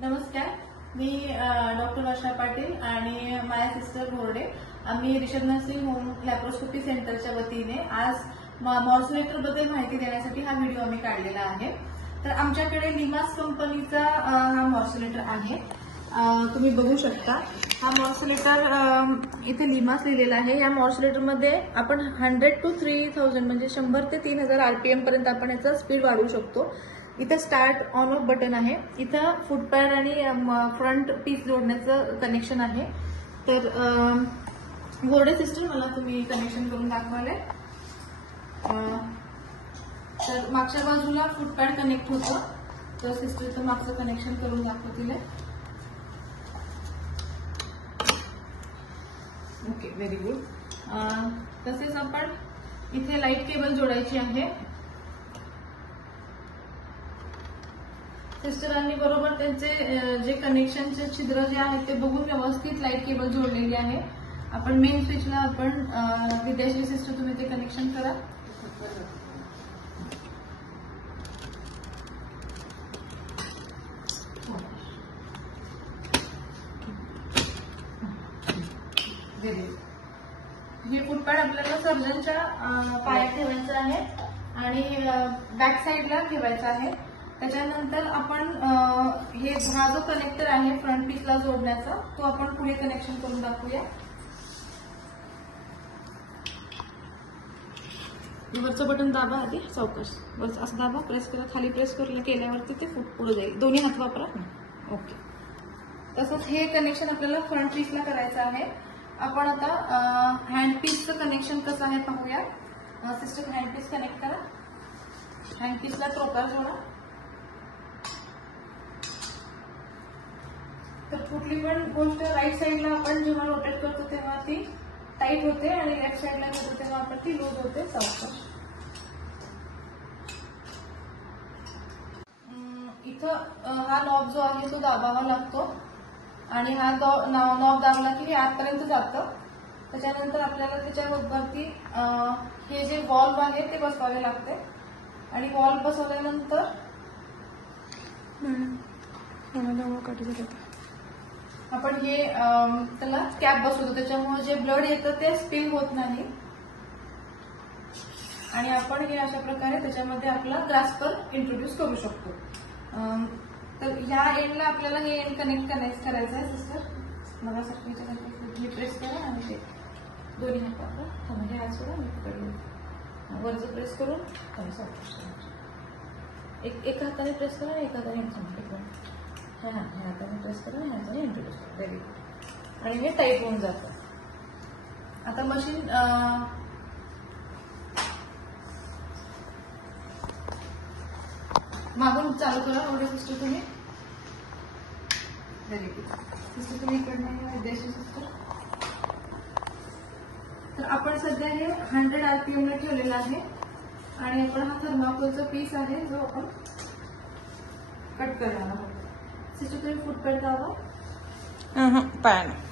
नमस्कार, मी डॉक्टर वर्षा पाटील आणि माझ्या सिस्टर बोर्डे आम्ही रिषभ नर्सिंग होम लॅप्रोस्कोपी सेंटरच्या वतीने आज मॉर्सुलेटर बद्दल माहिती देण्यासाठी हा व्हिडिओ आम्ही काढलेला आहे। तर आमच्याकडे लिमास कंपनीचा हा मॉर्सुलेटर आहे। तुम्ही बघू शकता हा मॉर्सुलेटर इथे लिमास लिहिलेला आहे। या मॉर्सुलेटर मध्ये आपण 100 to 3000 म्हणजे 100 ते 3000 RPM पर्यंत आपण याचा स्पीड वाढवू शकतो। इथं स्टार्ट ऑन ऑफ बटन आहे। इथं फुटपॅड आणि फ्रंट पीस जोडण्याचं कनेक्शन आहे। तर बोर्डे सिस्टर मला तुम्ही कनेक्शन करून दाखवाले। तर मागच्या बाजूला फुटपॅड कनेक्ट होतं, तर सिस्टरचं मागचं कनेक्शन करून दाखवतील। Okay, very good. तसेच आपण इथे लाईट केबल जोडायची आहे। सिस्टरांनी बरोबर त्यांचे जे कनेक्शनचे छिद्र जे आहेत ते बघून व्यवस्थित लाईट केबल जोडलेली आहे। आपण मेन स्विचला आपण विद्याश्री सिस्टर तुम्ही ते कनेक्शन करा। हे फुटपॅड आपल्याला सर्जनच्या पायात ठेवायचं आहे आणि बॅक साईडला ठेवायचं आहे। त्याच्यानंतर आपण हे हा जो कनेक्टर आहे फ्रंट पीसला जोडण्याचा तो आपण पुढे कनेक्शन करून दाखवूया। वरचं बटन दाबा आधी, सावकाश बस असं दाबा, प्रेस करा, खाली प्रेस केल्यावरती ते पुढे जाईल। दोन्ही हात वापरा। ओके, तसंच हे कनेक्शन आपल्याला फ्रंट पीसला करायचं आहे। आपण आता हँड पीसचं कनेक्शन कसं आहे पाहूया। सिस्टर हँड पीस कनेक्ट करा। हँड पीसला ट्रोकर जोडा। तर कुठली पण गोष्ट राईट साईडला आपण जेव्हा रोटेट करतो तेव्हा ती टाईट होते आणि लेफ्ट साईडला करतो तेव्हा आपण ती लूज होते। सावकाश इथं हा नॉब जो आहे तो दाबावा लागतो आणि हा नॉब दाबला की हे आतपर्यंत जातं। त्याच्यानंतर आपल्याला त्याच्यावरती हे जे वॉल्व आहे ते बसवावे लागते आणि वॉल्व बसवल्यानंतर आपण हे त्याला कॅप बसवतो, त्याच्यामुळे जे ब्लड येतं ते स्पिल होत नाही आणि आपण हे अशा प्रकारे त्याच्यामध्ये आपला ग्रास्पर इंट्रोड्यूस करू शकतो। तर ह्या एंडला आपल्याला हे एंड कनेक्ट करायचं आहे। सिस्टर मला मी प्रेस करा आणि ते दोन्ही हात वापरा। हे हात सोडा, मी पकडले वरचं प्रेस करून एक हाताने प्रेस करा, एक हाताने ह्या हाताने प्रेस करा, ह्या हाताने इंट्रोड्यूस करा। Very good. आणि हे टाईट होऊन जातं। आता मशीन मागून चालू करा। एवढे सिस्टर तुम्ही, व्हेरी गुड। सिस्टर तुम्ही इकडनं विद्याश्री सिस्टर। तर आपण सध्या हे 100 RPM ला ठेवलेलं आहे आणि आपण हा थर्माकोलचा पीस आहे जो आपण कट करणार आहोत। सिस्टर तुम्ही फुटपॅड दाबा पायाने।